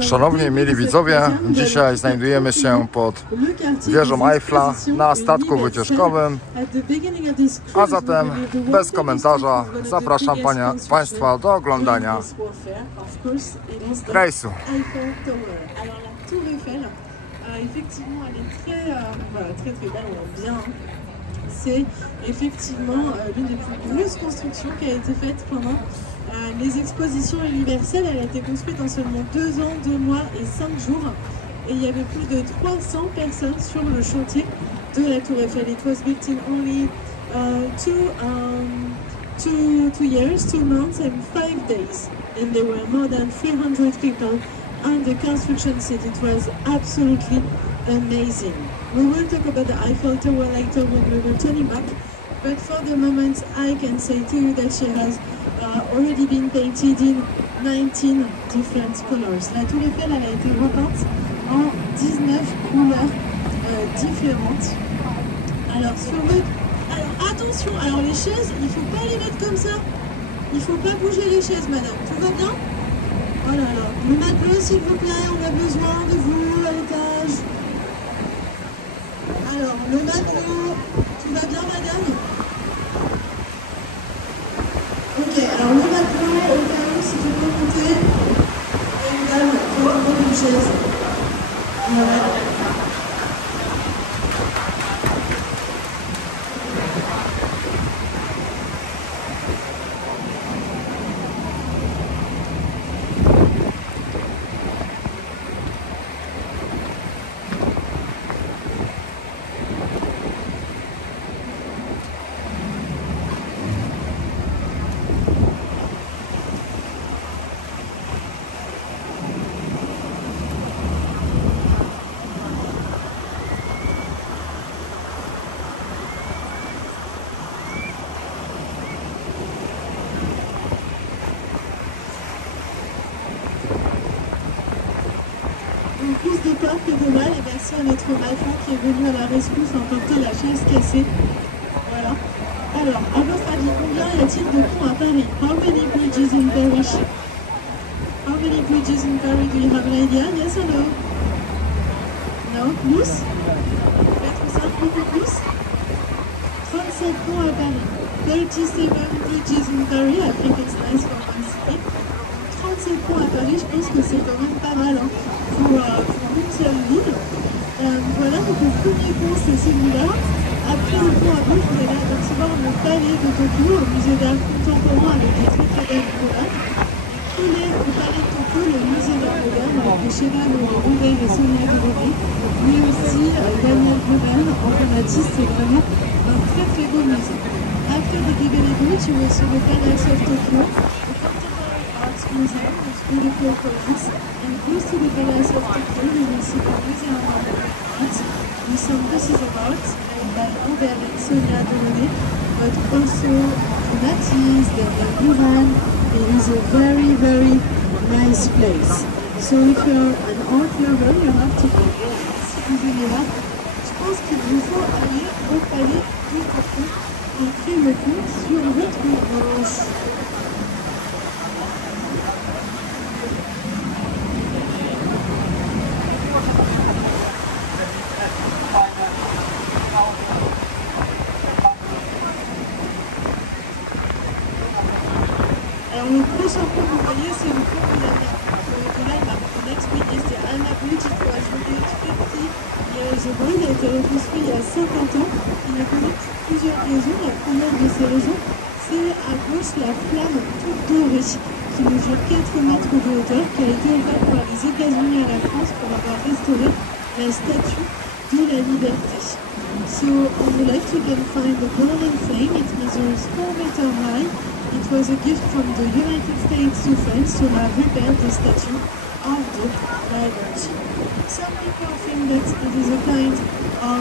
Szanowni mili widzowie, dzisiaj znajdujemy się pod wieżą Eiffla na statku wycieczkowym, a zatem bez komentarza zapraszam Państwa do oglądania rejsu. Effectivement, elle est très belle, on l'aime bien. C'est effectivement l'une des plus grosses constructions qui a été faite pendant les expositions universelles. Elle a été construite en seulement 2 ans, 2 mois et 5 jours. Et il y avait plus de 300 personnes sur le chantier de la Tour Eiffel. It was built in only 2 years, 2 months and 5 days. And there were more than 300 people on the construction site. It was absolutely amazing. We will talk about the Eiffel Tower later when we will turn back, but for the moment I can say to you that she has already been painted in 19 different colors. La Tour Eiffel elle a été repeinte en 19 couleurs différentes. Alors attention, alors les chaises, il ne faut pas les mettre comme ça. Il ne faut pas bouger les chaises, madame. Tout va bien? Oh là là, le matelot s'il vous plaît, on a besoin de vous à l'étage. Alors, le matelot, tout va bien madame? Ok, alors le matelot, au cas où, si tu peux monter, il y a une dame qui va prendre une chaise. Voilà. Plus de peur que de mal, et merci à notre matelot qui est venu à la rescousse en portant la chaise cassée. Voilà. Alors, à votre avis, combien y a-t-il de ponts à Paris? How many bridges in Paris? How many bridges in Paris? Do you have an idea? Yes or no? No? Plus? Peut-être ça, beaucoup plus? 37 ponts à Paris. 37 bridges in Paris. I think it's nice for one city. 37 ponts à Paris, je pense que c'est quand même pas mal hein, pour une seule ville. Voilà, donc le premier pont c'est celui-là. Après le pont à gauche, vous allez apercevoir le palais de Tokyo, au musée d'art contemporain avec des très belles colonnes. Collé au palais de Tokyo, le musée d'art moderne avec les chefs-d'œuvre de Robert et Sonia Dorothée, mais aussi Daniel Goebel, emblématiste, c'est vraiment un très beau musée. After the Gibelli Bridge, you will see the Palace of Tokyo. Museum with beautiful columns, and close to the Palace of Tokyo you will see the Museum of Art with some pieces of art made by Robert and Sonia Dorothée, but also Matisse, Daniel Buran. It is a very nice place. So if you're an art lover, you have to go. Si vous venez là, je pense qu'il vous faut aller au palais du Tokyo et créer le pont sur votre gauche. Alors le prochain pont que vous voyez c'est le pont de l'Alma. The next bridge is the Alma Bridge. It was rebuilt 50 years ago. Il a été reconstruit il y a 50 ans. Il a connu plusieurs raisons. La première de ces raisons, c'est à gauche la flamme toute dorée qui mesure 4 mètres de hauteur, qui a été offerte par les États-Unis à la France pour avoir restauré la statue de la liberté. So on the left you can find the golden flame. It measures 4 meters high. It was a gift from the United States to France to have repaired the statue of the liberty. Some people think that it is a kind of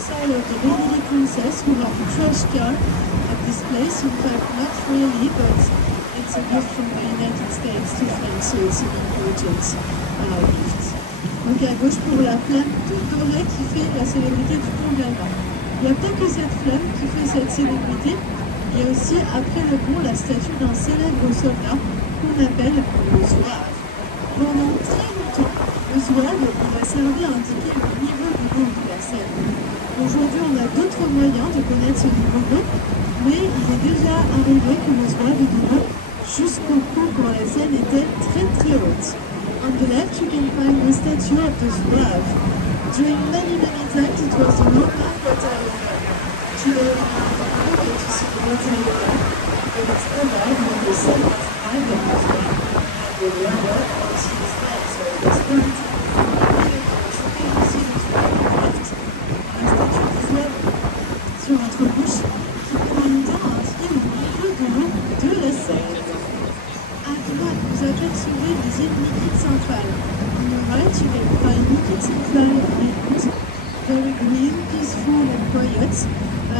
sign of the Lady Princess who have a trash car at this place. In fact, not really, but it's a gift from the United States to France, so it's an important gift. Donc à gauche pour la flamme toute dorée qui fait la célébrité du pont de l'Alma. Il n'y a pas que cette flamme qui fait cette célébrité. Il y a aussi, après le pont, la statue d'un célèbre soldat qu'on appelle le Zouave. servait à indiquer le niveau de l'eau de la Seine. Aujourd'hui, on a d'autres moyens de connaître ce niveau d'eau, mais il est déjà arrivé que l'on soit de l'eau jusqu'au cou quand la Seine était très très haute. On the left, you can find the statue of the Zouave. During many times, it was the Roman water river. Today, we get to see the water river, but it's over when the Seine was high and was high, and the river was his head, so it was current. Sur votre bouche, qui prend une dent à indiquer le niveau de l'eau de la Seine. À droite, vous apercevez les îles liquides centrales. On the right, you can find liquid central islands, very green, peaceful and quiet.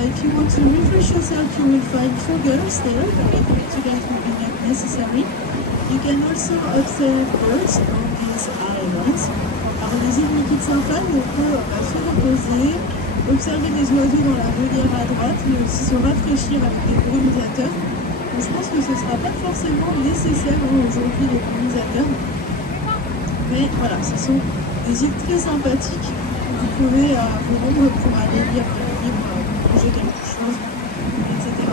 If you want to refresh yourself, you will find foggers there, but I think that will be not necessary. You can also observe birds on these islands. Alors, les îles liquides centrales, on peut se reposer, observer des oiseaux dans la volière à droite, mais aussi se rafraîchir avec des brumisateurs. Donc, je pense que ce ne sera pas forcément nécessaire aujourd'hui les brumisateurs. Mais voilà, ce sont des îles très sympathiques où vous pouvez vous rendre pour aller lire des livres, manger quelque chose, etc.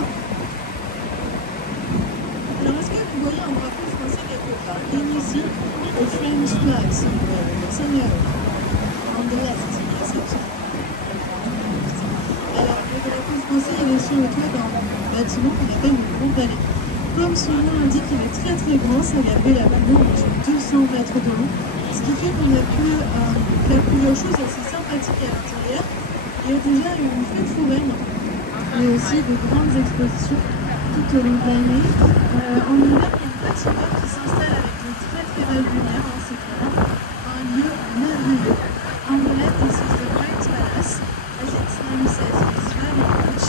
Alors, est-ce que vous voyez un drapeau français quelque part? Can you see a French flag somewhere? On the left, yes, absolutely. Alors, le drapeau français, il est sur le toit d'un bâtiment qu'on appelle le Grand Palais. Comme son nom l'indique, il est très très grand, sa gamme la plus longue, sur 200 mètres de long, ce qui fait qu'on a pu faire plusieurs choses assez sympathiques à l'intérieur. Il y a déjà une fête foraine, mais aussi de grandes expositions tout au long de l'année. En hiver, il y a une patinoire qui s'installe avec de très très belles lumières, c'est vraiment un lieu merveilleux. On the left, this is the White Palace, as its name says, it's very rich.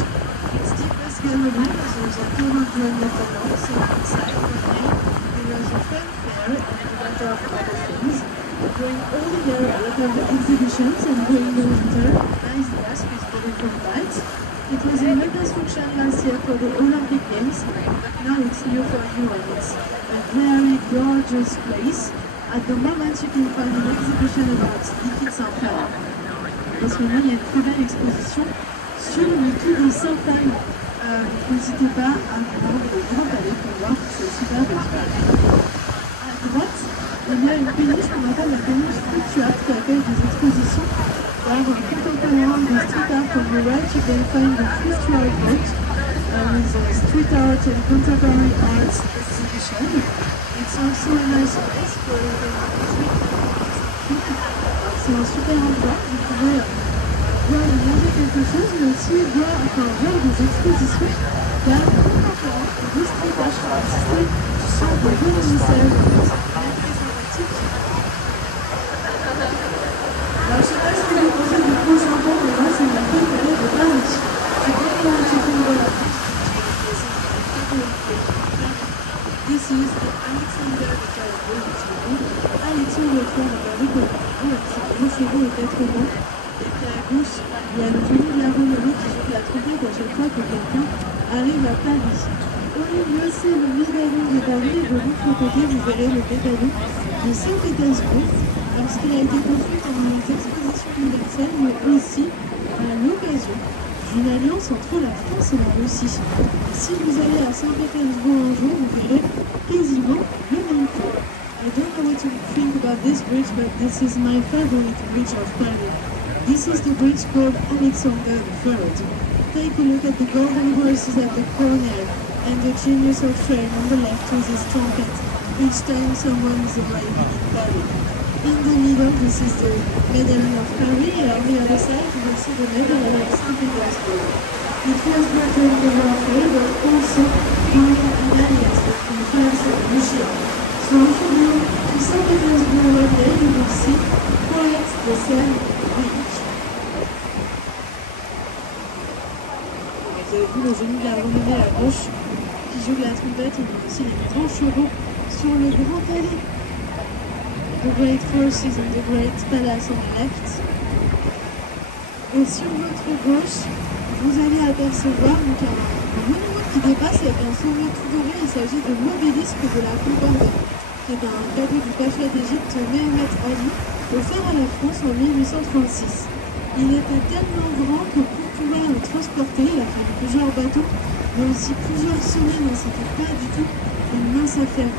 Its deepest gallery measures 200 meters long, so inside one day there was a fun fair and a lot of other things. During all the year, a lot of exhibitions, and during the winter, nice grass with beautiful lights. It was in reconstruction last year for the Olympic Games, but now it's new for you, and it's a very gorgeous place. At the moment, you can find an exhibition about liquid Saint-Phal. En ce moment, il y a une très belle exposition sur le liquide de Saint-Phal. N'hésitez pas à vous rendre au Grand Palais pour voir ce superbe spot. À droite, il y a une péniche qu'on appelle la péniche Street Art qui accueille des expositions d'art contemporain, de street art. On the right, you can find the Free Street Boat with street art and contemporary art exhibition. It's also a nice place for street art. C'est un super endroit, vous pouvez boire et manger quelque chose, mais aussi voir des expositions d'art contemporain et de street art qui ont existé sur des vernissage. C'est très sympathique. Alors, je ne sais pas si vous pensez du prochain temps, mais moi, c'est ma préférée de Paris. C'est vraiment un petit peu de la This is the Alexander Bridge. Alexandre Leclerc est avec le gros chevaux et tête ronde. Et puis à gauche, il y a le genou de la renommée qui joue de la trompette à chaque fois que quelqu'un arrive à Paris. Au milieu, c'est le médaillon de Paris, et de l'autre côté, vous verrez le médaillon de Saint-Pétersbourg, parce qu'il a été construit pendant les expositions universelles, mais aussi à l'occasion d'une alliance entre la France et la Russie. Si vous allez à Saint-Pétersbourg un jour, vous verrez quasiment le même temps. I don't know what you think about this bridge, but this is my favorite bridge of Paris. This is the bridge called Alexander III. Take a look at the golden horses at the corner and the genius of train on the left with his trumpet each time someone is arriving in Paris. In the middle, this is the medallion of Paris, and on the other side, you will see the medallion of St. Petersburg. It was built during the warfare, but also during an alliance between France and Russia. So if you go to St. Petersburg one day, you will see quite the same bridge. Vous avez vu le genou de la renommée à gauche qui joue de la trompette, et aussi les grands chevaux sur le Grand Palais. The Great Horses and the Great Palace on the left. Et sur votre gauche, vous allez apercevoir donc un monument qui dépasse avec un sommet tout doré. Il s'agit de l'obélisque de la Concorde. est un cadeau du pacha d'Égypte Mehemet Ali, offert à la France en 1836. Il était tellement grand que pour pouvoir le transporter, il a fallu plusieurs bateaux, mais aussi plusieurs semaines, et c'était pas du tout une mince affaire.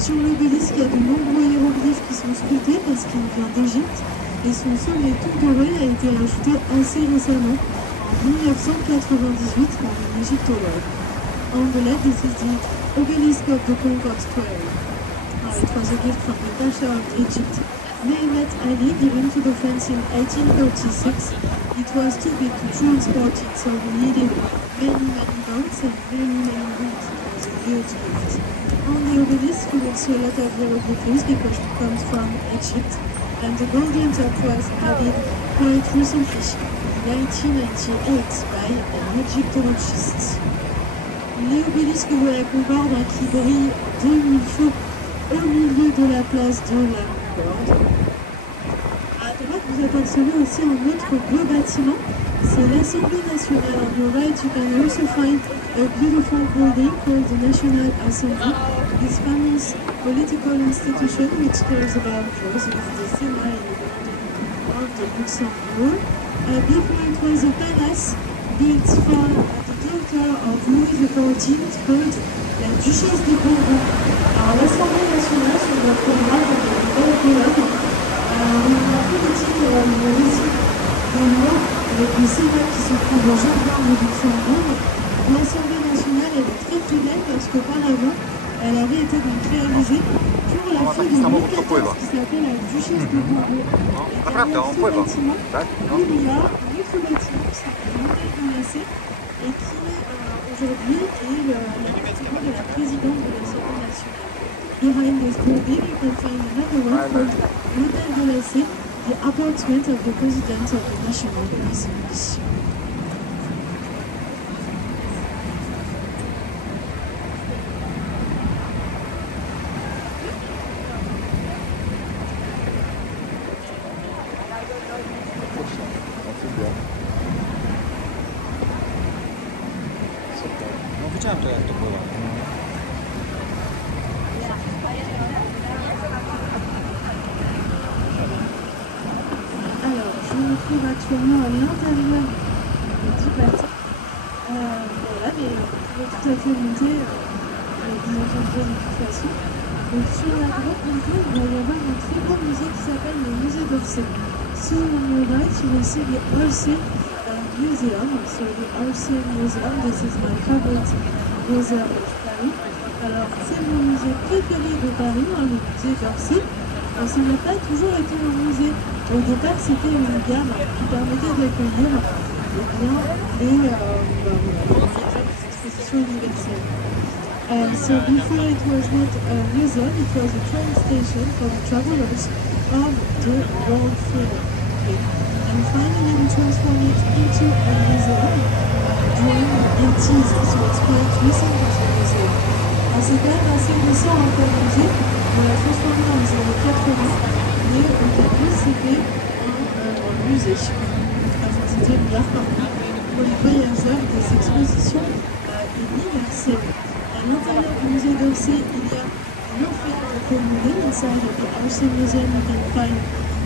Sur l'obélisque, il y a de nombreux hiéroglyphes qui sont sculptés parce qu'il vient d'Égypte, et son sommet tout doré a été rajouté assez récemment, en 1998, par un égyptologue. On the left, this is the obelisk of the Concord Square. It was a gift from the Pasha of Egypt, Mehemet Ali, given to the French in 1836. It was too big to transport it, so we needed many boats and many routes. It was a huge gift. On the obelisk, you will see a lot of hieroglyphs because it comes from Egypt, and the golden top was added quite recently, 1998, by an Egyptologist. Les obélisques de la Concorde qui brillent 2000 feux au milieu de la place de la Concorde. À droite, vous apercevez aussi un autre beau bâtiment, c'est l'Assemblée nationale. On your right, you can also find a beautiful building called the National Assembly, this famous political institution which cares about laws with the Sénat in the garden of the Luxembourg. Before it was a palace built for the daughter of Louis XIV, called la Duchesse de Bourbon. Alors l'Assemblée nationale, sur votre programme, on a une belle colonne. On a un politique, le récit de loi avec le Sénat qui se trouve au jardin de Luxembourg. L'Assemblée nationale, elle est très belle parce qu'auparavant, elle avait été donc réalisée pour la fille de Louis XIV qui s'appelle la Duchesse de Bourbon. Et dans ce bâtiment, il y a un autre bâtiment qui s'appelle l'Hôtel de Lassé et qui aujourd'hui est le bâtiment de la présidente de l'Assemblée nationale. Behind this building, you can find another one called l'Hôtel de Lassé, the apartment of the President of the National Assembly. No widziałem to jak to było. Alors, je me trouve actuellement à l'intérieur du bâtiment. Voilà, mais vous pouvez tout à fait monter, vous entendrez de toute façon. Donc sur la droite, maintenant, il va y avoir un très beau musée qui s'appelle le musée d'Orsay. So on your right, you will see the Orsay Museum. So the Orsay Museum, this is my favorite museum of Paris. Alors, c'est mon musée préféré de Paris, le musée d'Orsay. Ça n'a pas toujours été un musée. Au départ, c'était une gare qui permettait d'accueillir les expositions universelles. So before it was not a museum, it was a train station for the travelers of the World Fair. Okay. And finally, we transformed it into a museum during the 80s, so it's quite recent as a museum. Alors c'est quand même assez récent comme musée. On l'a transformé dans les années 80, mais au début c'était un musée. Enfin, c'était une gare pour les voyageurs des expositions universelles. À l'intérieur du musée d'Orsay, il y a l'Orphéa de Claude Monet. Inside of the Orsay Museum, you can find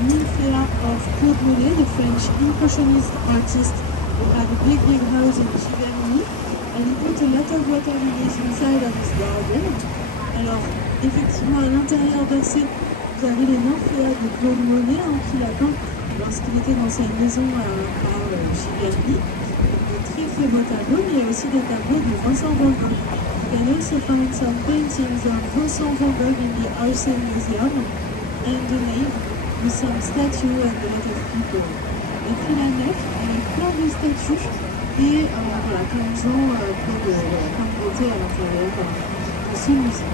l'Orphéa of Claude Monet, the French impressionist artist who had a big house in Giverny, and he put a lot of water lilies inside of his garden. Alors, effectivement, à l'intérieur d'Orsay, vous avez les nymphéas de Claude Monet qui l'a peint lorsqu'il était dans sa maison par Giverny. De très beaux tableaux, mais il y a aussi des tableaux de Vincent Van Gogh. You can also find some paintings of Vincent Van Gogh in the Orsay Museum and the nave with some statues and a lot of people. Et puis la nef, avec plein de statues et voilà, plein de gens, plein de beauté à l'intérieur de ce musée.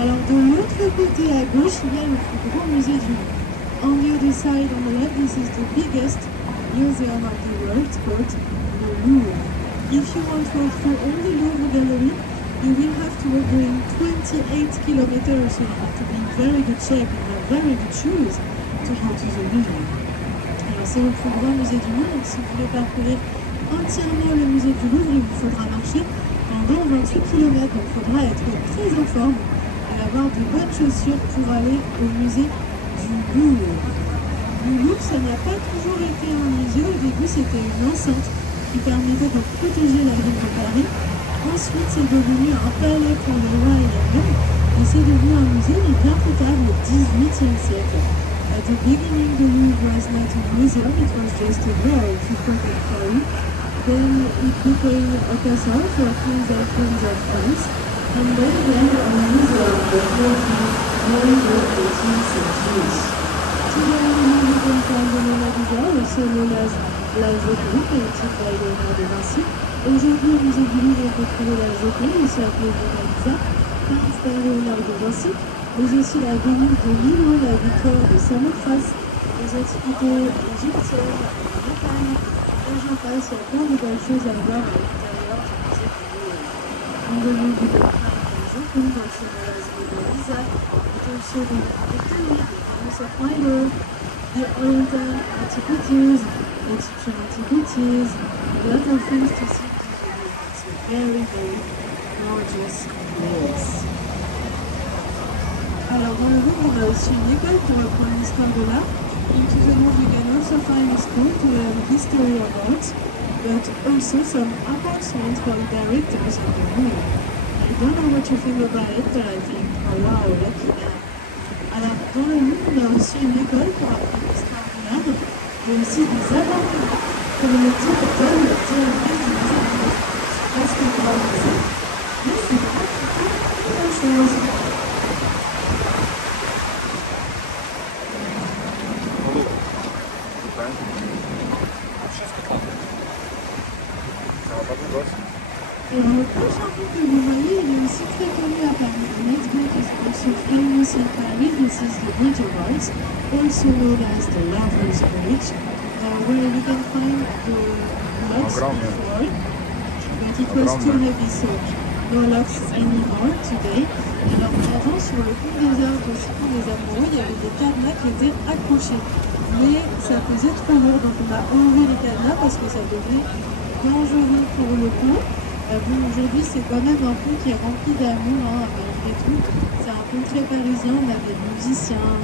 Alors de l'autre côté à gauche, il y a le plus grand musée du monde. On the other side, on the left, this is the biggest museum of the world, called the Louvre. If you want to go through all the Louvre gallery, you will have to go doing 28 kilometers, so you have to be in very good shape and have very good shoes to go to the Louvre. Alors c'est le plus grand musée du monde, donc si vous voulez parcourir entièrement le musée du Louvre, il vous faudra marcher pendant 28 km, donc il faudra être très en forme. d'avoir de bonnes chaussures pour aller au musée du Louvre. Le Louvre, ça n'a pas toujours été un musée. Au début, c'était une enceinte qui permettait de protéger la ville de Paris. Ensuite, c'est devenu un palais pour le roi et la reine. Et c'est devenu un musée, mais bien plus tard, au XVIIIe siècle. At the beginning, the Louvre was not a museum, it was just a wall to protect Paris. Then it became a castle for kings and queens of France. And then again, a museum for 14th and the 18th centuries. Today, you can find the Mona Lisa, also known as La Joconde, painted by Léonard de Vinci. Aujourd'hui, au musée du Louvre, on peut trouver la Joconde, aussi appelée Mona Lisa, peinte par Léonard de Vinci, mais aussi la Vénus de Milo, la Victoire de Samothrace, les antiquités égyptiennes, la montagne, et j'en passe, il y a plein de belles choses à voir à l'intérieur du musée du Louvre. On the Louvre, you can find the Joconde, also known as Mona Lisa, but also the Italy, the Venus of Milo, the Oriental antiquities, Egyptian antiquities, a lot of things to see. It's a very, very gorgeous place. Alors dans le Louvre, on a aussi une école pour apprendre l'histoire de l'art. Into the Louvre, you can also find a school to learn history of art, but also some apartments for directors of the Louvre. I don't know what you think about it, but I think, oh wow, lucky man. Alors dans le Louvre, on a aussi une école pour apprendre l'histoire de l'art, mais aussi des appartements, comme le dit Paul, le directeur du musée du Louvre. Parce que pour un musée, mais c'est pas plutôt une chose. Et le prochain pont que vous voyez, il est aussi très connu à Paris. The next bridge is also famous in Paris. This is the Bridge of Arts, also known as the Lovers' Bridge, where you can find the locks before, but it was too heavy, so no locks anymore today. Alors avant, sur le pont des Arts, aussi pont des Amoureux, il y avait des cadenas qui étaient accrochés. Mais ça pesait trop lourd, donc on a enlevé les cadenas parce que ça devenait dangereux pour le pont. Bon, aujourd'hui, c'est quand même un pont qui est rempli d'amour, hein, malgré tout. C'est un pont très parisien, on a des musiciens,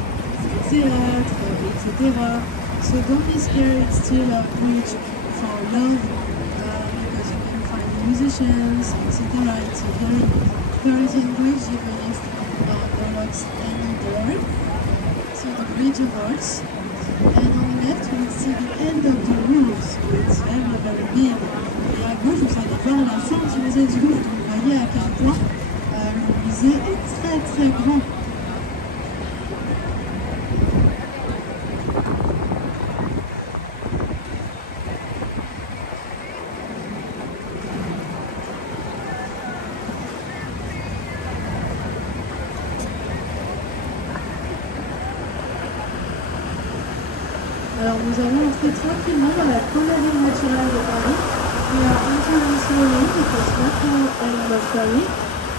des théâtres, etc. So don't be scared, it's still a bridge for love, because you can find musicians, etc. It's a very Parisian bridge, even if no locks anymore. So the Bridge of Arts. And on the left, you will see the end of the Louvre, so it's very, very big. Et à gauche, vous allez voir la fin du musée du Louvre. Donc vous voyez à quel point le musée est très très grand. Alors nous allons entrer tranquillement dans la première ville naturelle de Paris. We are entering slowly because natural island of Paris,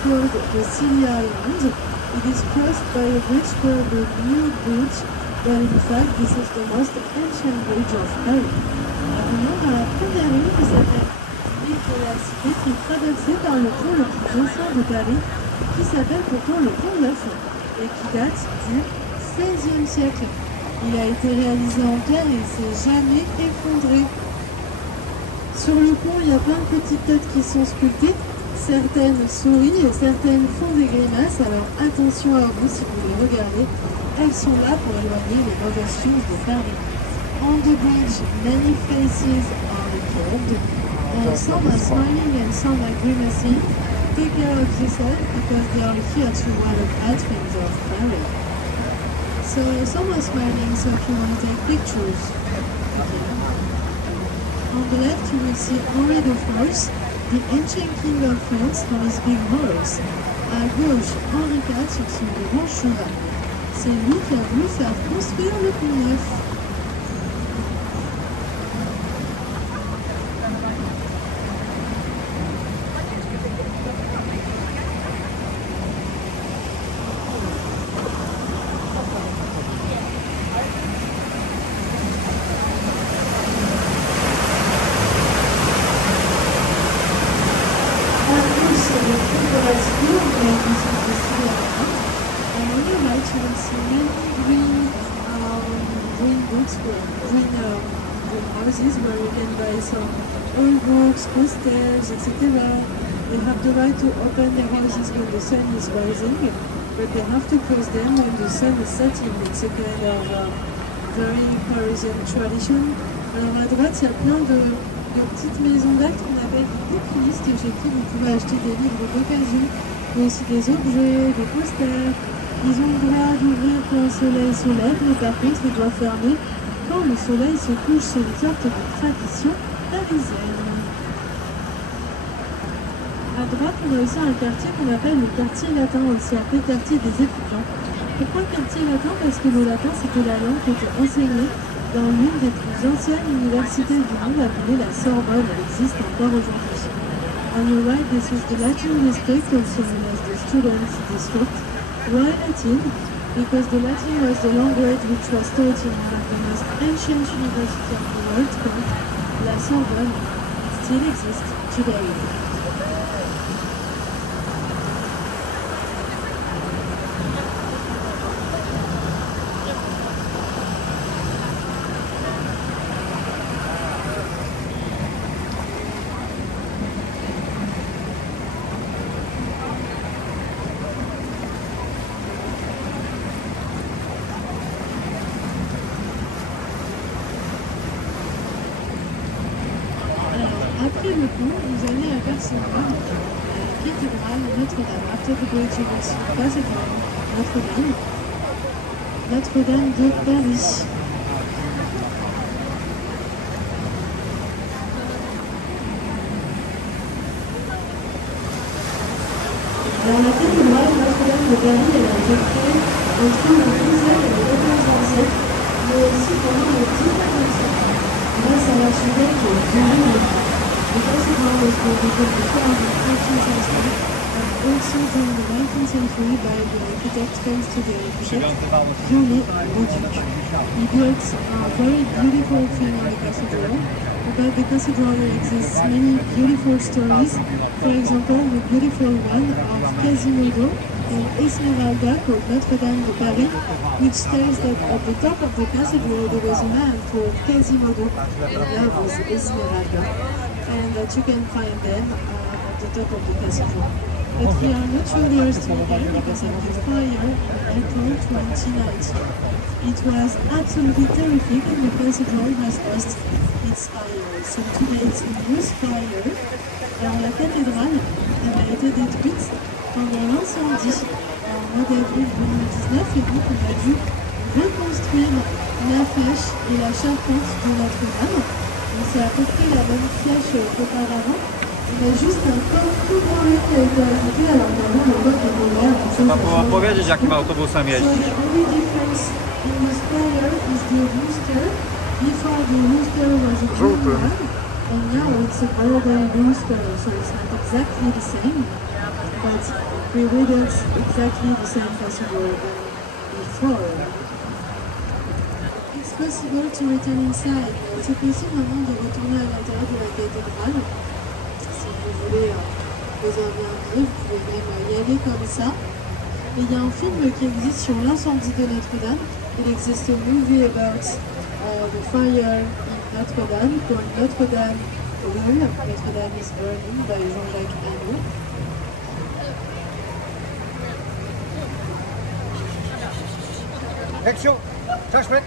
called the Scilly Island. It is crossed by a bridge called the New Bridge, but in fact this is the most ancient bridge of Paris. Maintenant dans la première ville qui s'appelle l'île de la Cité, qui est traversée par le pont le plus ancien de Paris, qui s'appelle pourtant le pont Neuf, et qui date du XVIe siècle. Il a été réalisé en pierre et il ne s'est jamais effondré. Sur le pont, il y a plein de petites têtes qui sont sculptées. Certaines sourient et certaines font des grimaces. Alors attention à vous si vous les regardez. Elles sont là pour éloigner les mauvaises choses de Paris. On the bridge, many faces are recorded. Some are smiling and some are grimacing. Take care of yourself because they are here to warn the bad things of Paris. So some are smiling, so if you want to take pictures, okay. On the left you will see Henri IV, the ancient king of France, on his big horse. À gauche, Henri IV sur son grand cheval. C'est lui qui a voulu faire construire le pont Neuf. À gauche, c'est le pont de la Cité, on peut être ici à la green houses where you can buy some old books, posters, etc. They have the right to open their houses when the sun is rising, but they have to close them when the sun is setting. It's a kind of very Parisian tradition. Alors à droite, il y a plein de petites maisons d'actes qu'on appelle des bouquinistes, chez qui vous pouvez acheter des livres d'occasion, mais aussi des objets, des posters. Ils ont le droit d'ouvrir quand le soleil se lève, mais par contre, ils doivent fermer quand le soleil se couche. C'est une sorte de tradition parisienne. À droite, on a aussi un quartier qu'on appelle le quartier latin, aussi appelé quartier des étudiants. Pourquoi quartier latin? Parce que le latin, c'était la langue qui était enseignée dans l'une des plus anciennes universités du monde, appelée la Sorbonne. Elle existe encore aujourd'hui. On your right, this is the Latin district, also known as the Students' District. Why Latin? Because the Latin was the language which was taught in one of the most ancient universities of the world, called La Sorbonne. It still exists today. Après le pont, vous allez apercevoir la cathédrale Notre-Dame. After the bridge, you will see the Cathedral Notre-Dame. Notre-Dame de Paris. Alors la cathédrale Notre-Dame de Paris, elle a été créée entre le 12e et le 14e siècle, mais aussi pendant le 19e siècle, grâce à l'architecte Jules. The cathedral was built before the 13th century and also during the 19th century by the architect, thanks to the architect Viollet Leduc. He built a very beautiful thing on the cathedral. About the cathedral there exists many beautiful stories. For example, the beautiful one of Quasimodo and Esmeralda called Notre-Dame de Paris, which tells that at the top of the cathedral there was a man called Quasimodo in love with Esmeralda, and that you can find them at the top of the cathedral. But we are not sure they are still there because of the fire in April 2019. It was absolutely terrific and the cathedral has lost its spire. So today it's a new spire. Alors la cathédrale avait été détruite pendant l'incendie en mois d'avril 2019 et donc on a dû reconstruire la flèche et la charpente de Notre-Dame. C'est à peu près la même flèche qu'auparavant. On a juste un corps tout bourré qui a été ajouté, alors maintenant on voit qu'il est là. Trzeba było powiedzieć, jakim autobusem So jeździ. the only difference in the spire is the rooster. Before the rooster was a green one, and now it's a golden rooster, so it's not exactly the same, but we rebuilt exactly the same cathedral than before. It's possible to return inside. C'est possible maintenant de retourner à l'intérieur de la cathédrale. Si vous voulez réserver un billet, vous pouvez même y aller comme ça. Et il y a un film qui existe sur l'incendie de Notre-Dame. Il existe a movie about the fire in Notre-Dame called Notre-Dame Brûle. Notre-Dame is Burning by Jean-Jacques Hano. Reksio, taśmy.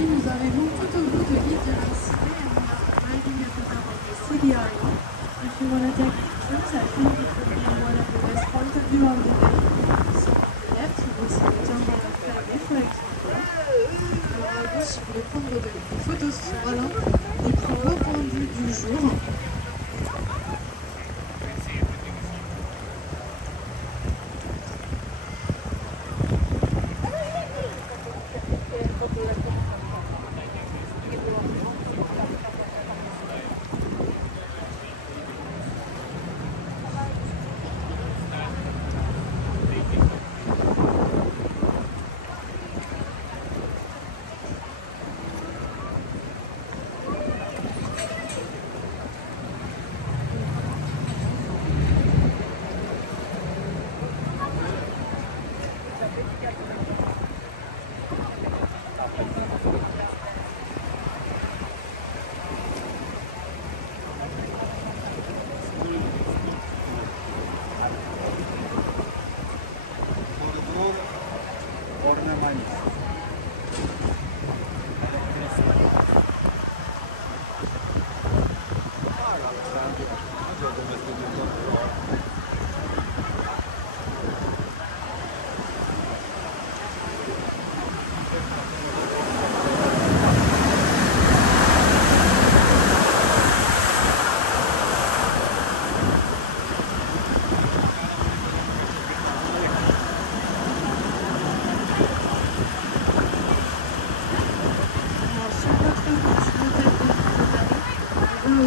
Et nous arrivons tout au bout de l'île de la Cité and we are riding at the top of the city area. If you want to take pictures, I think it will be one of the best point of view of the day. So on the left, you will see the Temple of Clairvaux, for example. Alors à gauche, si vous voulez prendre des photos, voilà, des plus beaux points de vue du jour.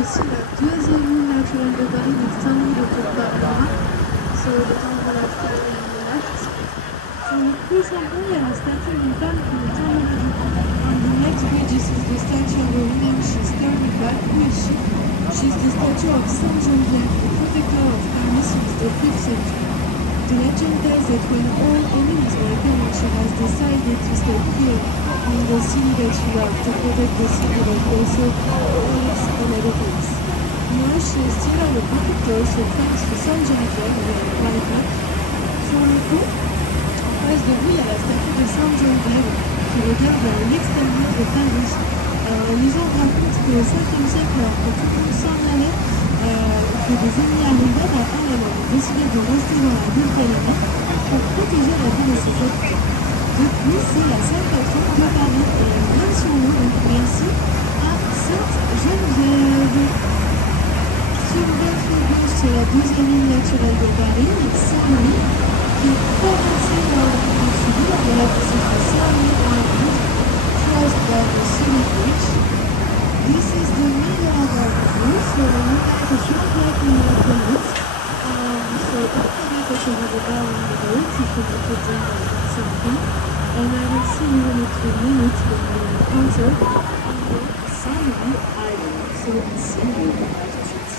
Ici la deuxième île naturelle de Paris, the Stanley de Panorama. So the temple of Stanley on the left. Sur le prochain pont, il y a la statue d'une femme qui est tombée du pont. On the next bridge is the statue of a woman. She's turning back. Who is she? She's the statue of Saint Geneviève, the protector of Paris since the 5th century. The legend tells that when all enemies were coming, she has decided to stay here in the city that she loved to protect the city but also its inhabitants. Now she is still on the protector, so thanks to Saint Geneviève, we are right back. Sur le pont, en face de vous, il y a la statue de Saint Geneviève qui regarde vers l'extérieur de Paris. Les légendes racontent qu'au 5e siècle, alors que tout le monde s'en allait, que des ennemis arrivaient, elle a décidé de rester dans la ville qu'elle aimait pour protéger la ville et ses habitants. Depuis, c'est la seule patronne de Paris et elle donne son nom, donc merci à Sainte Geneviève. Sur votre gauche, c'est la deuxième île naturelle de Paris, Saint-Louis, qui est traversée par le pont du Sud, on va passer par Saint-Louis en route, crossed by the Sully Bridge. This is the middle of our view, so we have a short break in our minutes. So after that, I shall have a bow on the boat, if you want to drink something. And I will see you in a few minutes when we enter on the Saint-Louis Island. So see you after this.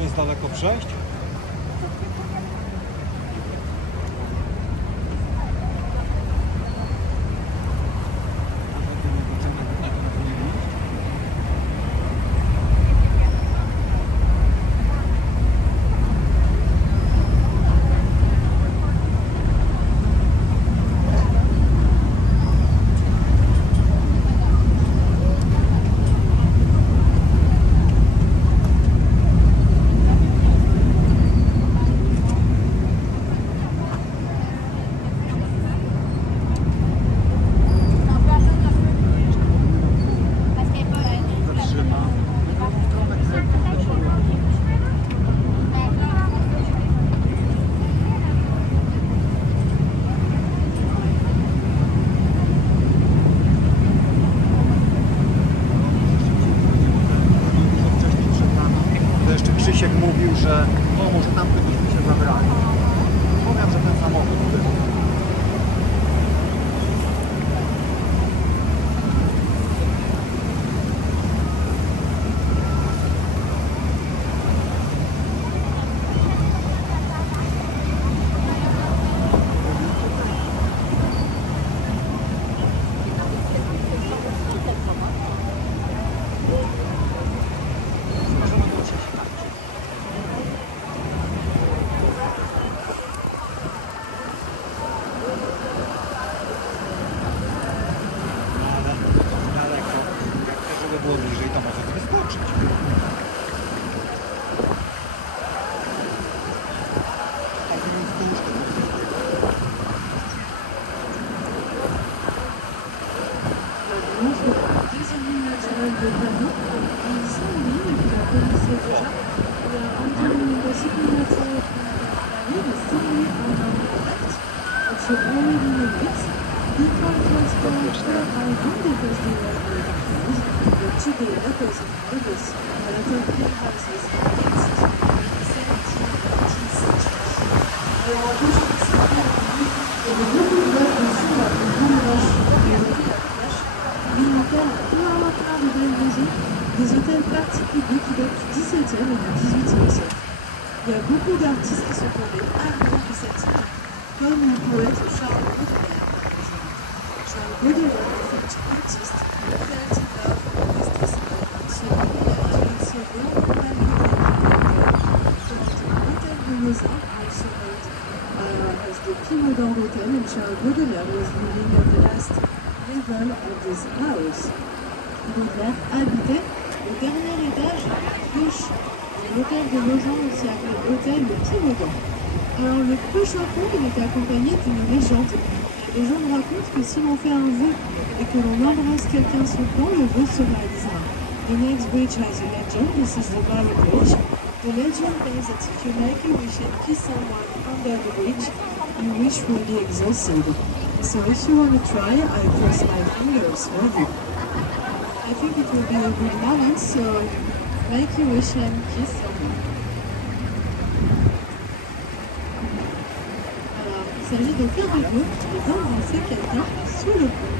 Jest daleko przejść? Krzysiek mówił, że no może tam byśmy się zabrali. Powiem, że ten samochód był. Było bliżej, to może wyskoczyć. Today, others of August, a lot of greenhouses are existing in the 17th and 18th centuries. Alors, et de beaucoup de voies bien sûr, la grande vache, la vache, alimentaire, plein de belles maisons, des hôtels particuliers qui datent du XVIIe et du XVIIIe siècle. Il y a beaucoup d'artistes qui sont tombés amoureux de cette île, comme le poète Charles Baudelaire, par exemple. Charles Baudelaire est French artist who fell in love with this island, so he lived several Hotel de Lausanne, also known as the Pimodon Hotel, and Charles Baudelaire was living at the last level of this house. Baudelaire habitait au dernier étage gauche de l'hôtel de Lausanne, aussi appelé Hôtel de Pimodon. Alors le peu chapeau, il était accompagné d'une légende. Les gens me racontent que si l'on fait un vœu et que l'on embrasse quelqu'un sous le camp, le vœu se réalisera. The next bridge has a legend. This is the Barrow Bridge. The legend is that if you make a wish and kiss someone under the bridge, your wish will be exauced. So if you want to try, I cross my fingers for you. I think it will be a good moment, so make a wish and kiss someone. Il s'agit de faire des vœux et d'embrasser quelqu'un sous le pont.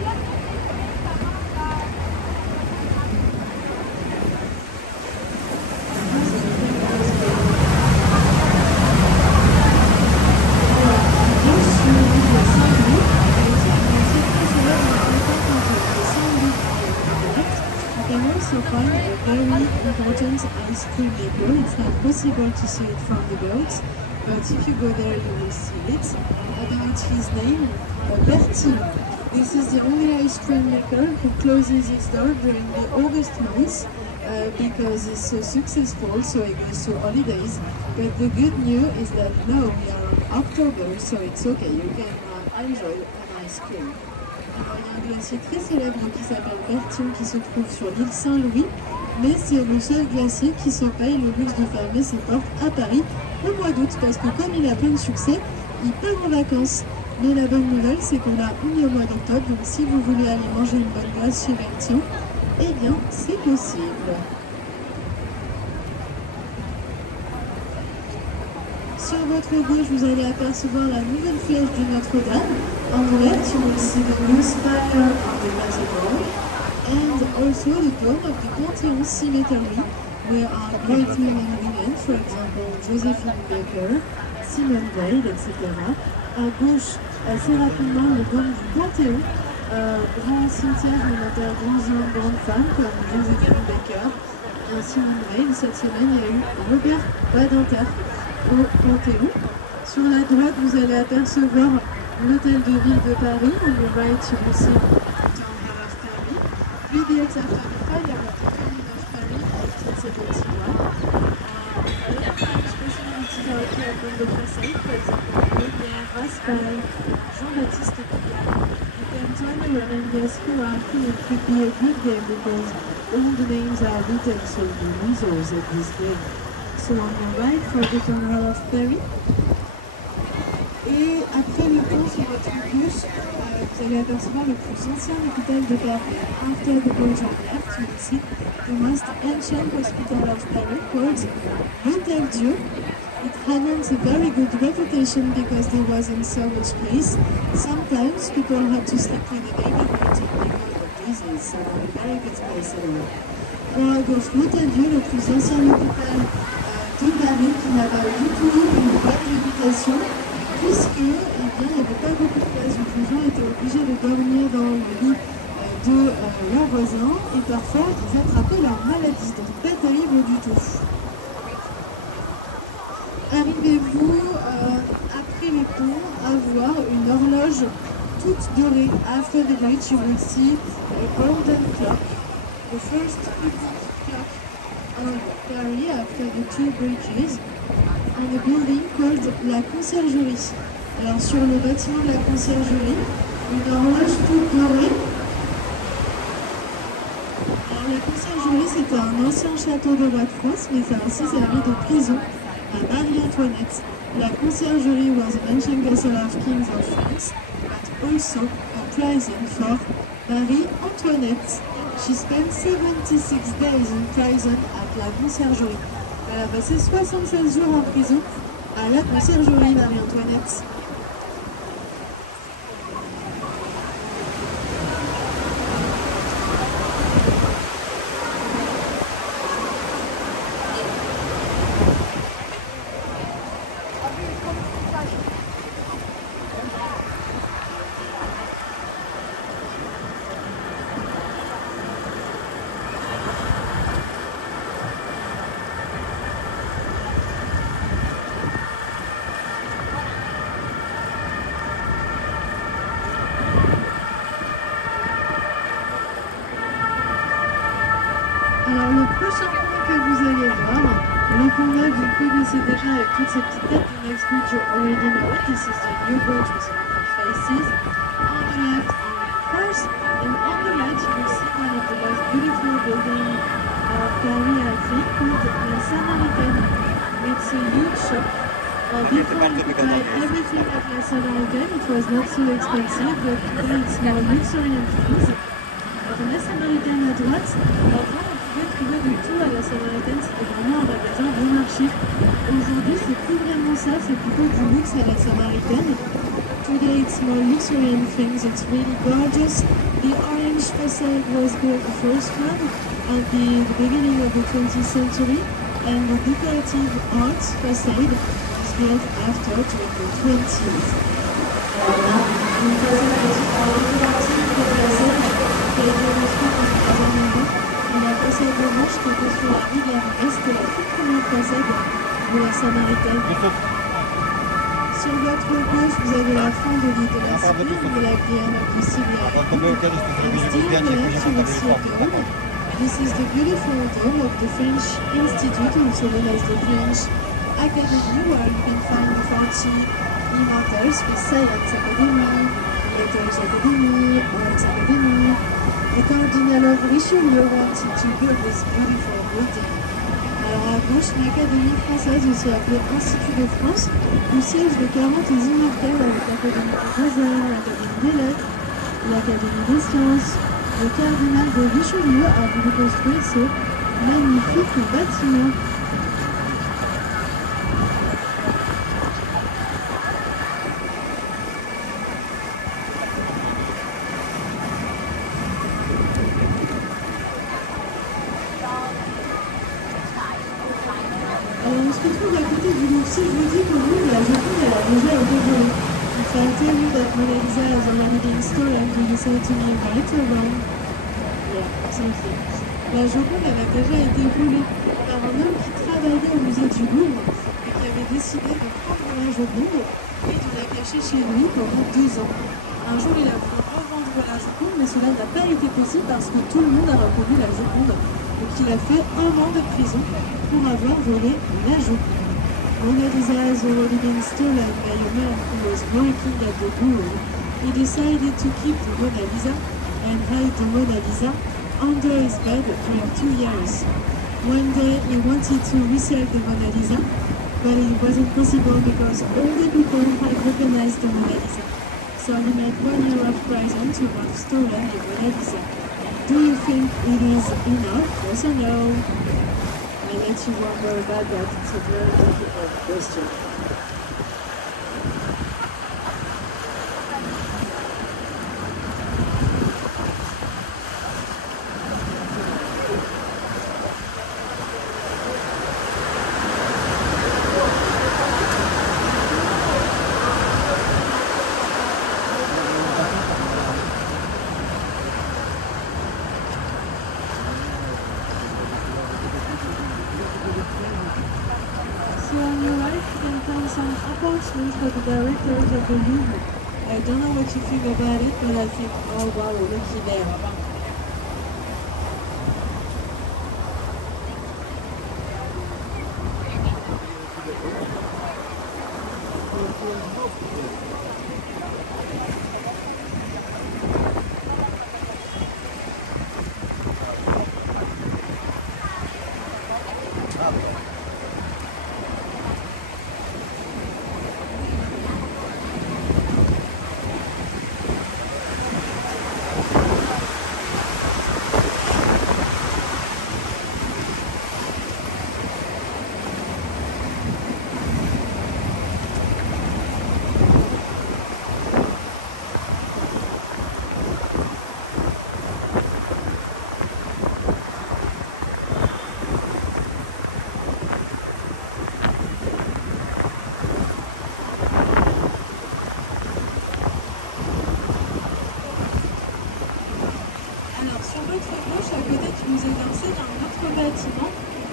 You can also find a very important ice cream maker. It's not possible to see it from the boat, but if you go there you will see it. About his name, Bertil. This is the only ice cream maker who closes its door during the August months because it's so successful, so he goes to holidays. But the good news is that now we are on October, so it's okay, you can enjoy an ice cream. Alors, il y a un glacier très célèbre qui s'appelle Bertil qui se trouve sur l'île Saint-Louis, mais c'est le seul glacier qui se paye le luxe de fermer ses portes à Paris au mois d'août parce que comme il a plein de succès, il part en vacances. Mais la bonne nouvelle, c'est qu'on a ouvert au mois d'octobre, donc si vous voulez aller manger une bonne glace chez Bertil, eh bien, c'est possible. Sur votre gauche, vous allez apercevoir la nouvelle flèche de Notre-Dame. On the left, you will see the new spire of the cathedral, and also the dome of the Panthéon Cemetery, where are great men and women, for example, Josephine Baker, Simone Weil, etc. À gauche, assez rapidement, le dôme du Panthéon, grand cimetière où on appelle grands hommes, grandes femmes, comme Josephine Baker et Simone Weil. Cette semaine, il y a eu Robert Badinter au Panthéon. Sur la droite, vous allez apercevoir l'hôtel de ville de Paris. On the right, you will see the Town Hall of Paris. Puis the Fire of Paris, 1871. Spécialités qui appellent de façade, par exemple, Lumière, Raspail, Jean-Baptiste Picard. You can turn around and guess who are who. It could be a good game because all the names are written, so the losers at this game. So on your right for the Town Hall of Paris. Et après le pont sur votre gauche, vous allez apercevoir le plus ancien hôpital de Paris. After the bridge on left, you will see the most ancient hospital of Paris called L'Hôtel Dieu. It had a very good reputation because there wasn't so much place. Sometimes people had to sleep with the neighborhood because of disease, so a very good place anyway. Bon, à gauche, l'Hôtel Dieu, le plus ancien hôpital de Paris, qui n'a pas du tout une bonne réputation, puisque il n'y avait pas beaucoup de place. Les gens étaient obligés de dormir dans le lit de leurs voisins et parfois ils attrapaient leur maladie, donc pas terrible du tout. Arrivez-vous après les ponts à voir une horloge toute dorée. After the bridge, you will see a golden clock, the first clock of Paris after the two bridges, and a building called la Conciergerie. Alors sur le bâtiment de la Conciergerie, une horloge toute dorée. Alors la Conciergerie, c'était un ancien château de roi de France, mais ça a aussi servi de prison à Marie-Antoinette. La Conciergerie was an ancient castle of kings of France, but also a prison for Marie-Antoinette. She spent 76 days in prison at la Conciergerie. Elle a passé 76 jours en prison à la Conciergerie Marie-Antoinette. Alors le prochain pont que vous allez voir, le pont là vous le connaissez déjà avec toutes ces petites têtes. The next bridge you already know it. This is the new bridge with a lot of faces. On the left, first, and on the right you will see one of the most beautiful buildings of Paris, I think, called La Samaritaine. It's a huge shop. Before you could buy everything at La Samaritaine, it was not so expensive, but today it's now luxurious things. Alors La Samaritaine à droite, avant on pouvait trouver de tout à La Samaritaine, c'était vraiment un magasin bon marché. Aujourd'hui c'est plus vraiment ça, c'est plutôt du luxe à La Samaritaine. Today it's more luxurious things, it's really gorgeous. The orange facade was built the first one at the beginning of the 20th century, and the decorative art facade was built after during the 20th. Voilà, une facade décorative de façade qui a été construite dans les années 20. Et la façade orange qui était sur la rivière Est, c'était la toute première façade de La Samaritaine. Sur votre gauche, vous avez la fin de l'île de la Sibille, de la Vienna du Sibérie. And still on the left, you will see a dome. This is the beautiful dome of the French Institute, also known as the French Academy, where you can find 40 inventors with Science Academy, Letters Academy, Arts Academy. The Cardinal of Richelieu wanted to build this beautiful building. Alors à gauche, l'Académie française, aussi appelée Institut de France, où siègent les 40 immortels avec l'Académie des Beaux-Arts, l'Académie des Lettres, l'Académie des Sciences. Le cardinal de Richelieu a voulu construire ce magnifique bâtiment. Alors on se retrouve à côté du Louvre. Si je vous dis que le Louvre, la Joconde, elle a déjà été volée. If I tell you that Mona Lisa has already been stolen, do you say to me right or wrong? Yeah, something. La Joconde, elle a déjà été volée par un homme qui travaillait au musée du Louvre et qui avait décidé de prendre la Joconde et de la cacher chez lui pendant 2 ans. Un jour, il a voulu revendre la Joconde, mais cela n'a pas été possible parce que tout le monde a reconnu la Joconde. Donc il a fait 1 an de prison pour avoir volé la Joconde. Mona Lisa has already been stolen by a man who was working at the Louvre. He decided to keep the Mona Lisa and hide the Mona Lisa under his bed for 2 years. One day he wanted to resell the Mona Lisa, but it wasn't possible because all the people had recognized the Mona Lisa. So he made 1 year of prison to have stolen the Mona Lisa. Do you think it is enough? Yes or no? I let you wonder about that. It's a very difficult question. So on your right, you can find some apartments for the directors of the Louvre. I don't know what you think about it, but I think, oh wow, looky there.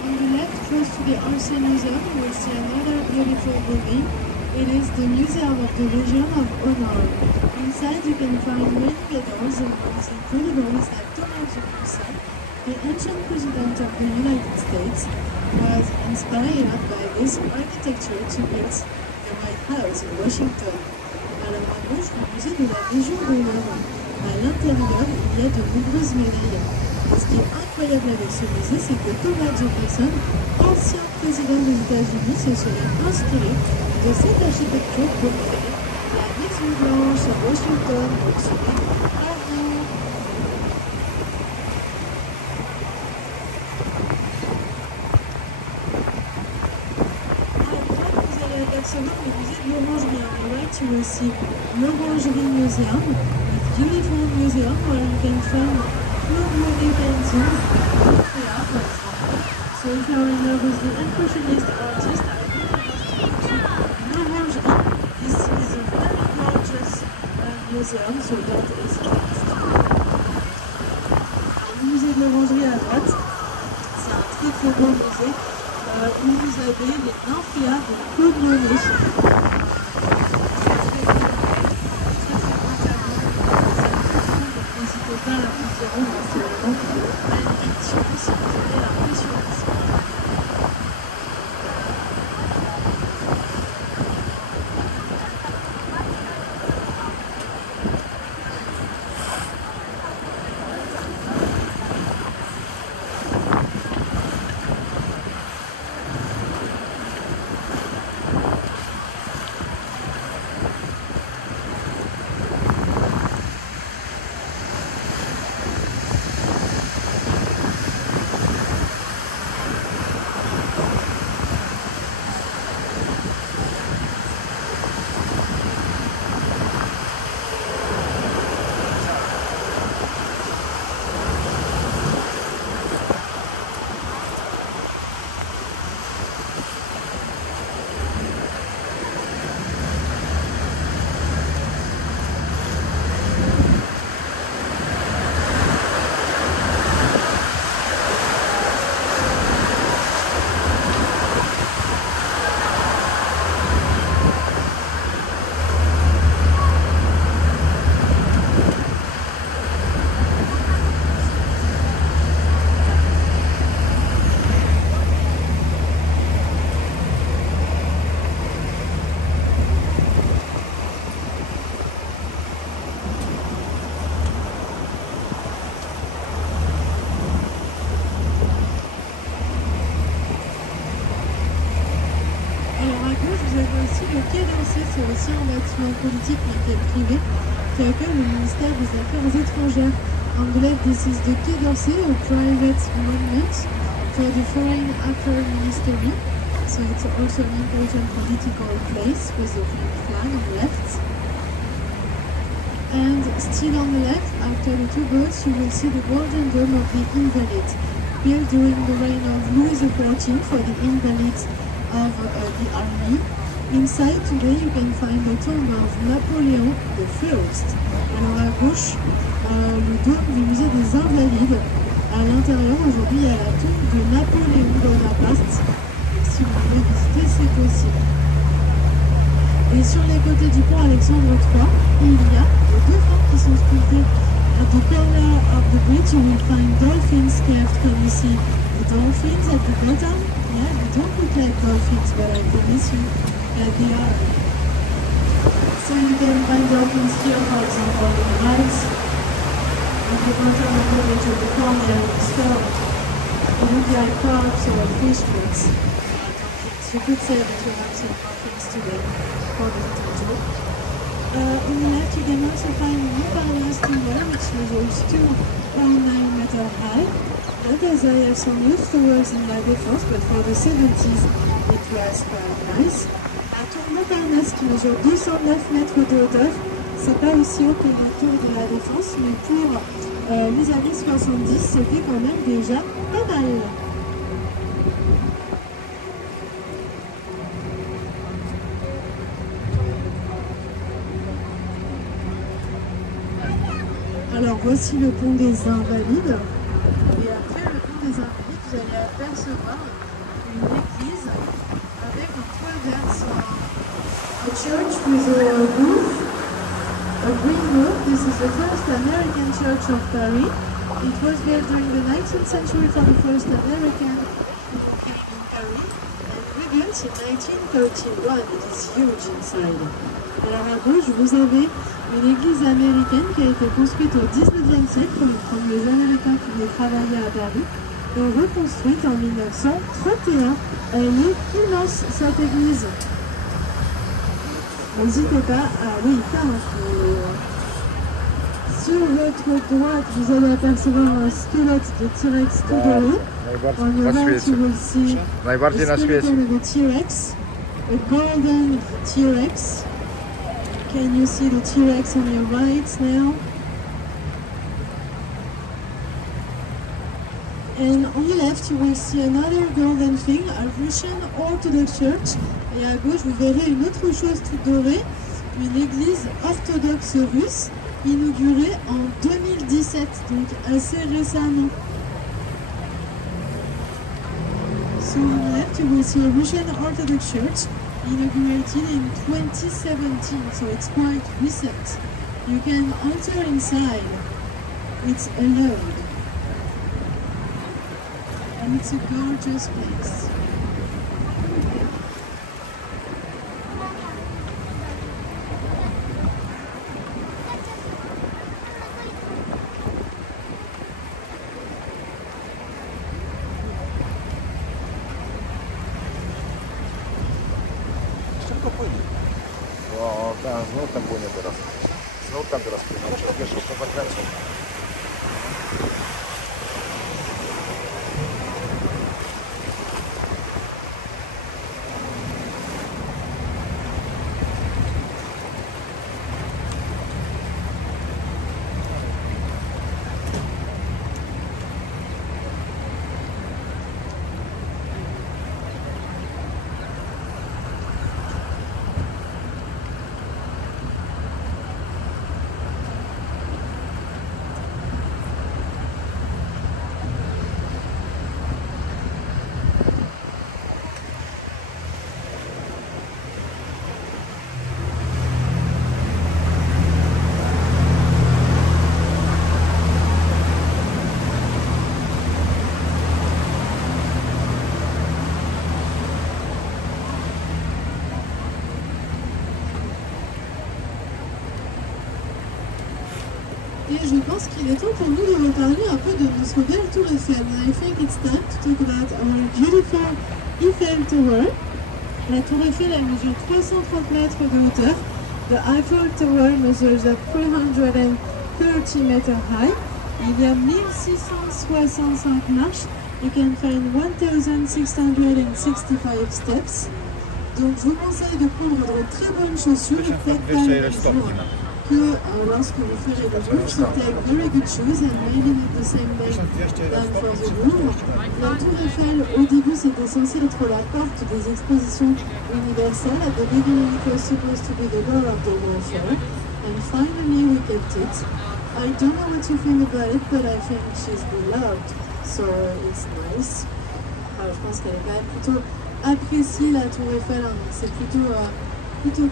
On the left, close to the Orsay Museum, you will see another beautiful building. It is the Museum of the Legion of Honor. Inside you can find many medals, and what is incredible is that Thomas Jefferson, the ancient president of the United States, was inspired by this architecture to build the White House in Washington. À la main gauche, le musée de la Légion d'honneur. À l'intérieur, il y a de nombreuses médailles. Et ce qui est incroyable avec ce musée, c'est que Thomas Jefferson, ancien président des États-Unis, se serait inspiré de cette architecture pour créer la Maison Blanche à Washington. Donc, ce n'est pas vous. Apercevoir le musée de l'Orangerie. On the right, you will see l'Orangerie Museum, a beautiful museum where you can find Claude Monet paintings, for example. So if you are in love with the Impressionist artist, I recommend you to l'Orangerie. This is a very gorgeous museum, so don't hesitate. Le musée de l'Orangerie à droite, c'est un très très beau musée. Où vous avez les nymphéas de Claude Monet. N'hésitez pas à la conférence, c'est vraiment malédiction si vous aimez l'impressionnisme. vous avez aussi le Quai d'Orsay, c'est aussi un bâtiment politique mais qui est privé, qui accueille le ministère des Affaires étrangères. Anglais, this is the Quai d'Orsay, a private monument for the Foreign Affairs Ministry. So it's also an important political place with the French flag on the left. And still on the left, after the two boats, you will see the Golden Dome of the Invalides, built during the reign of Louis XIV for the Invalids of the army. Inside today, you can find the tomb of Napoléon I. Alors à gauche, le dôme du musée des Invalides. À l'intérieur, aujourd'hui, il y a la tombe de Napoléon Bonaparte. Si vous voulez visiter, c'est possible. Et sur les côtés du pont Alexandre III, il y a les deux femmes qui sont sculptées. At the corner of the bridge, you will find dolphins carved. Can you see the dolphins at the bottom? Yeah, they don't look like dolphins, but I promise you that they are. So you can find dolphins here, for example, in the right. At the bottom of the bridge, at the corner, it's carved. They look like carps or fish books. You could say that you have some dolphins today for the little tour. On the left, you can also find Montparnasse Tower, which measures 2.9 meters high. Not as high as some roof towers in La Défense, but for the 70s, it was quite nice. La tour Montparnasse, qui mesure 209 mètres de hauteur, c'est pas aussi haut que la tour de La Défense, mais pour les années 70, c'était quand même déjà pas mal. Alors voici le pont des Invalides, et après le pont des Invalides, vous allez apercevoir une église avec un toit vert. A church with a roof, a green roof. This is the first American church of Paris. It was built during the 19th century for the first American who came in Paris, and rebuilt in 1931. It is huge inside. Alors à gauche, vous avez une église américaine qui a été construite au 19e siècle par les Américains qui venaient travailler à Paris et reconstruite en 1931. Elle est immense, cette église. N'hésitez pas à aller y faire un tour. Sur votre droite, vous allez apercevoir un squelette de T-Rex tout doré. On the right, you will see the skeleton of a T-Rex, a golden T-Rex. Can you see the T-Rex on your right now? And on the left, you will see another golden thing, a Russian Orthodox Church. Et à gauche, vous verrez une autre chose toute dorée, une église orthodoxe russe, inaugurée en 2017, donc assez récemment. So on the left, you will see a Russian Orthodox Church, inaugurated in 2017, so it's quite recent. You can enter inside. It's allowed. And it's a gorgeous place. O, ten znów tam płynie teraz. Znów tam teraz płynie. Wiesz, to zakręcą. Et je pense qu'il est temps pour nous de reparler un peu de notre belle tour Eiffel. I think it's time to talk about our beautiful Eiffel Tower. La tour Eiffel, elle mesure 330 mètres de hauteur. The Eiffel Tower measures 330 meters high. Il y a 1665 marches. You can find 1665 steps. Donc je vous conseille de prendre de très bonnes chaussures. Faites pas le même jour que lorsque vous ferez le Louvre. So take very good shoes and maybe not the same day than for the Louvre. La tour Eiffel, au début, c'était censé être la porte des expositions universelles. At the beginning, it was supposed to be the door of the World Fair. And finally, we kept it. I don't know what you think about it, but I think she's beloved. So it's nice. Je pense qu'elle est quand même plutôt appréciée, la tour Eiffel. Hein, donc c'est plutôt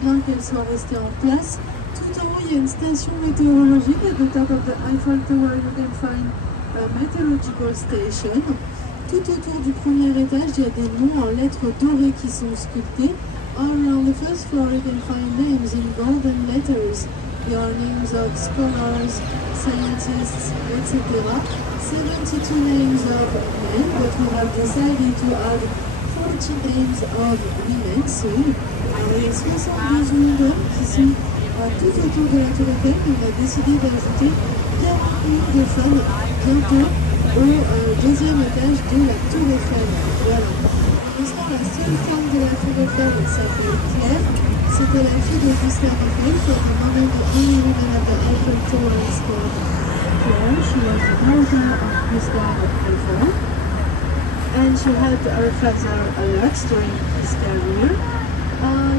bien qu'elle soit restée en place. Tout en haut, il y a une station météorologique. At the top of the Eiffel Tower, you can find a meteorological station. Tout autour du premier étage, il y a des noms en lettres dorées qui sont sculptés. All around the first floor, you can find names in golden letters. There are names of scholars, scientists, etc. 72 names of men, but we have decided to add 40 names of women. So, il y a 72 windows qui sont tout autour de la tour Eiffel. On a décidé d'ajouter 41 de femmes bientôt au deuxième étage de la tour Eiffel. Voilà. Pour l'instant, la seule femme de la tour Eiffel s'appelle Claire. C'était la fille de Gustave Eiffel qui a demandé de only woman at the Eiffel Tower is called Claire. She was the daughter of Gustave Eiffel. And she helped her father a lot during his career.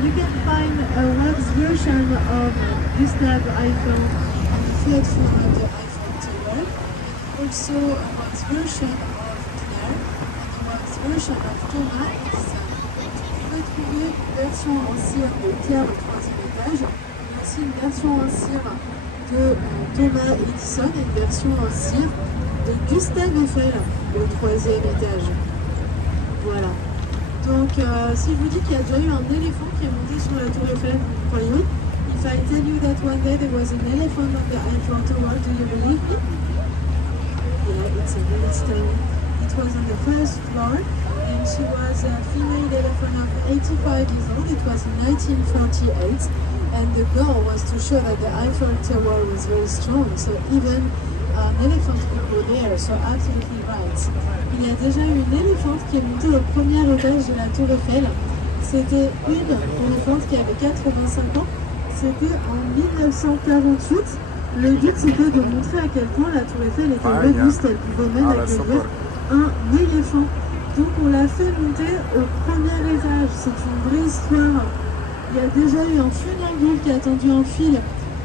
You can find a wax version of Gustave Eiffel on the third floor of the Eiffel Tower. Also a wax version of Claire and a wax version of Thomas Edison. Vous pouvez trouver une version en cire de Claire au troisième étage, mais aussi une version en cire de Thomas Edison et une version en cire de Gustave Eiffel au troisième étage. Voilà. Donc, si je vous dis qu'il y a déjà eu un éléphant qui est monté sur la tour Eiffel, vous croyez? If I tell you that one day there was an elephant on the Eiffel Tower, do you believe me? Yeah, it's a real story. It was on the first floor, and she was a female elephant of 85 years old. It was in 1948, and the goal was to show that the Eiffel Tower was very strong, so even an elephant could go there, so absolutely right. Il y a déjà eu une éléphante qui est montée au premier étage de la tour Eiffel. C'était une éléphante qui avait 85 ans. C'était en 1948. Le but c'était de montrer à quel point la tour Eiffel était robuste. Elle pouvait même accueillir un éléphant. Donc on l'a fait monter au premier étage. C'est une vraie histoire. Il y a déjà eu un funambule qui a tendu un fil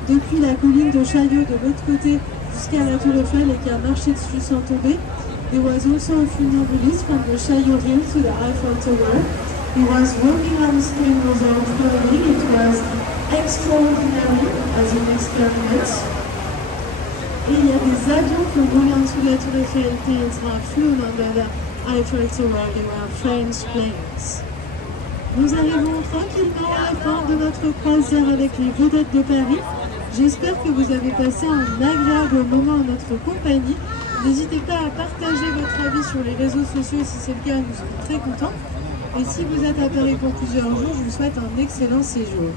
depuis la colline de Chaillot de l'autre côté jusqu'à la tour Eiffel et qui a marché dessus sans tomber. There was also a funambulist from the Chaillot Hill to the Eiffel Tower. He was walking on the screen without falling. It was extraordinary as an experiment. Et il y a des avions qui ont volé en dessous de la tour Eiffel. Planes have flown under the Eiffel Tower. They were French planes. Nous arrivons tranquillement à la fin de notre croisière avec les vedettes de Paris. J'espère que vous avez passé un agréable moment en notre compagnie. N'hésitez pas à partager votre avis sur les réseaux sociaux si c'est le cas, nous serons très contents. Et si vous êtes à Paris pour plusieurs jours, je vous souhaite un excellent séjour.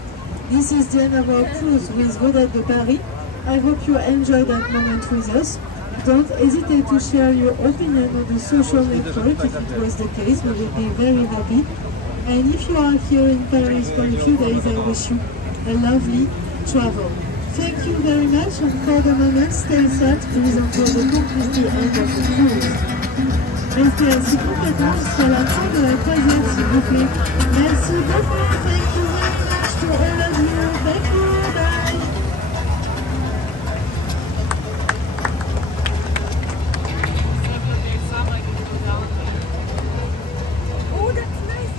This is the end of our cruise with Vedettes de Paris. I hope you enjoyed that moment with us. Don't hesitate to share your opinion on the social network if it was the case. We will be very happy. And if you are here in Paris for a few days, I wish you a lovely travel. Thank you very much, and for the moment, stay set, please, until the completely end of the cruise. Restez assis complètement jusqu'à la fin de la croisière, s'il vous plaît. Merci beaucoup. Thank you very much to all of you. Thank you. Bye. Oh, that's nice.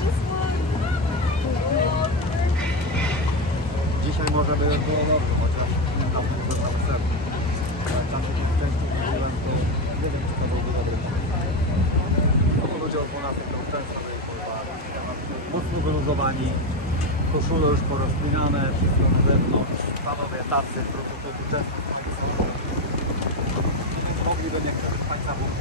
This one. Dzisiaj może by było dobrze, chociaż tam nie został sen. Ale tam się często mówiłem, to nie wiem, czy to byłby dobry. No bo ludzie od 12 to często byli mocno wyluzowani, koszule już porozpinane, wszystko na zewnątrz, panowie tacy, prototypy często są. Mogliby niektórych Państwa pomóc.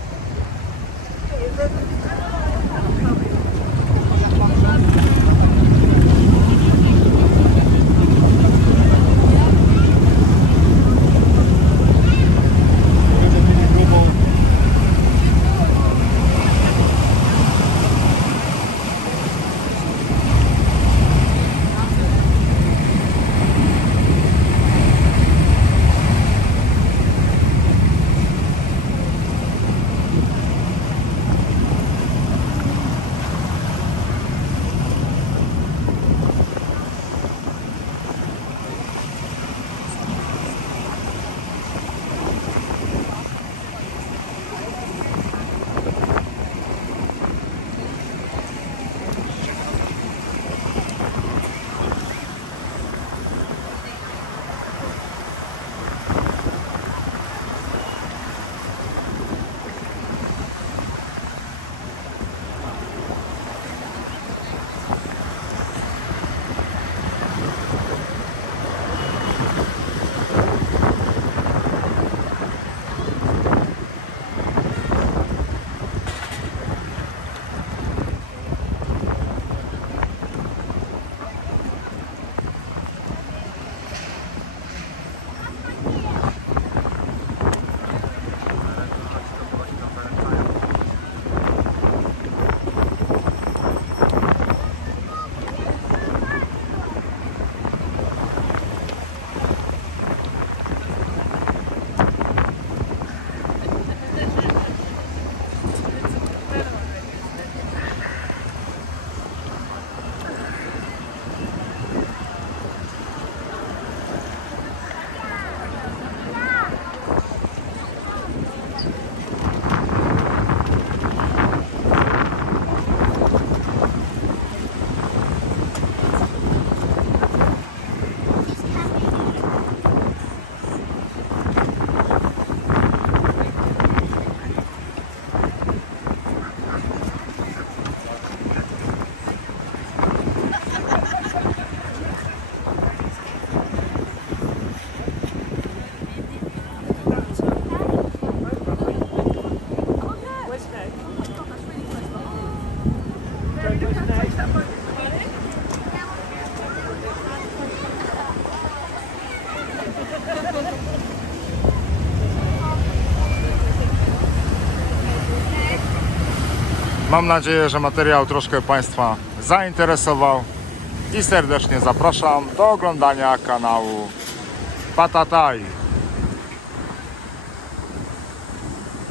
Mam nadzieję, że materiał troszkę Państwa zainteresował i serdecznie zapraszam do oglądania kanału Patataj.